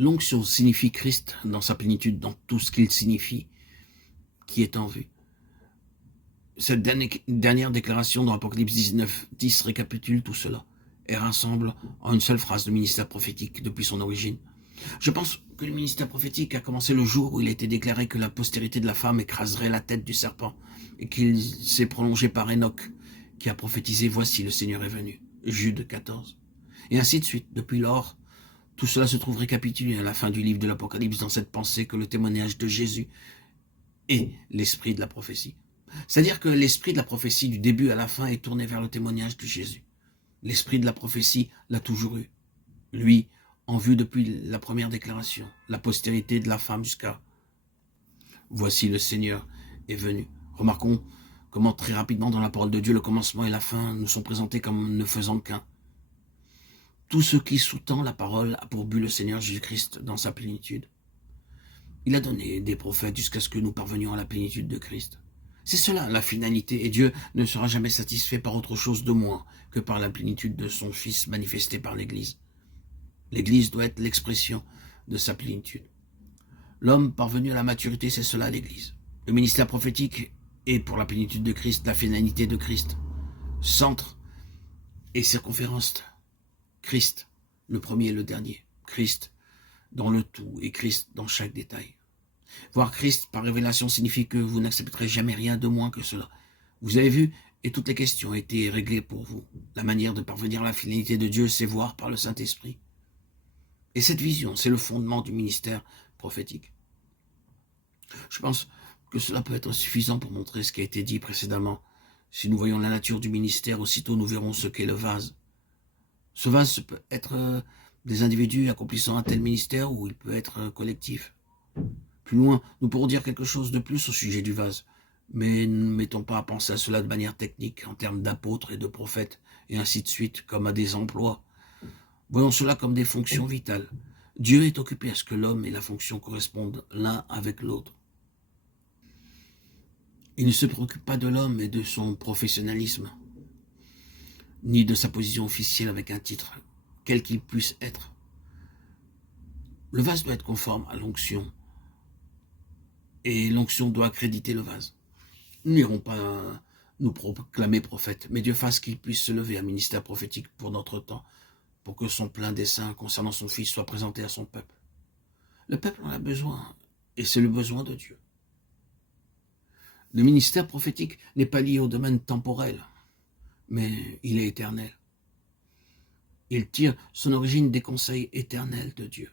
L'onction signifie Christ dans sa plénitude, dans tout ce qu'il signifie, qui est en vue. Cette dernière déclaration dans Apocalypse 19:10 récapitule tout cela et rassemble en une seule phrase le ministère prophétique depuis son origine. Je pense que le ministère prophétique a commencé le jour où il a été déclaré que la postérité de la femme écraserait la tête du serpent et qu'il s'est prolongé par Enoch qui a prophétisé « Voici, le Seigneur est venu » Jude 14. Et ainsi de suite. Depuis lors, tout cela se trouve récapitulé à la fin du livre de l'Apocalypse dans cette pensée que le témoignage de Jésus est l'esprit de la prophétie. C'est-à-dire que l'esprit de la prophétie du début à la fin est tourné vers le témoignage de Jésus. L'esprit de la prophétie l'a toujours eu. Lui, en vue depuis la première déclaration, la postérité de la femme jusqu'à « Voici le Seigneur est venu ». Remarquons comment très rapidement dans la parole de Dieu, le commencement et la fin nous sont présentés comme ne faisant qu'un. Tout ce qui sous-tend la parole a pour but le Seigneur Jésus-Christ dans sa plénitude. Il a donné des prophètes jusqu'à ce que nous parvenions à la plénitude de Christ. C'est cela la finalité, et Dieu ne sera jamais satisfait par autre chose de moins que par la plénitude de son Fils manifesté par l'Église. L'Église doit être l'expression de sa plénitude. L'homme parvenu à la maturité, c'est cela l'Église. Le ministère prophétique est pour la plénitude de Christ, la finalité de Christ. Centre et circonférence, Christ, le premier et le dernier. Christ dans le tout et Christ dans chaque détail. Voir Christ par révélation signifie que vous n'accepterez jamais rien de moins que cela. Vous avez vu, et toutes les questions ont été réglées pour vous. La manière de parvenir à la finalité de Dieu, c'est voir par le Saint-Esprit. Et cette vision, c'est le fondement du ministère prophétique. Je pense que cela peut être suffisant pour montrer ce qui a été dit précédemment. Si nous voyons la nature du ministère, aussitôt nous verrons ce qu'est le vase. Ce vase peut être des individus accomplissant un tel ministère ou il peut être collectif. Plus loin, nous pourrons dire quelque chose de plus au sujet du vase. Mais ne mettons pas à penser à cela de manière technique, en termes d'apôtres et de prophètes, et ainsi de suite, comme à des emplois. Voyons cela comme des fonctions vitales. Dieu est occupé à ce que l'homme et la fonction correspondent l'un avec l'autre. Il ne se préoccupe pas de l'homme et de son professionnalisme, ni de sa position officielle avec un titre, quel qu'il puisse être. Le vase doit être conforme à l'onction, et l'onction doit accréditer le vase. Nous n'irons pas nous proclamer prophètes, mais Dieu fasse qu'il puisse se lever un ministère prophétique pour notre temps, pour que son plein dessein concernant son Fils soit présenté à son peuple. Le peuple en a besoin, et c'est le besoin de Dieu. Le ministère prophétique n'est pas lié au domaine temporel, mais il est éternel. Il tire son origine des conseils éternels de Dieu.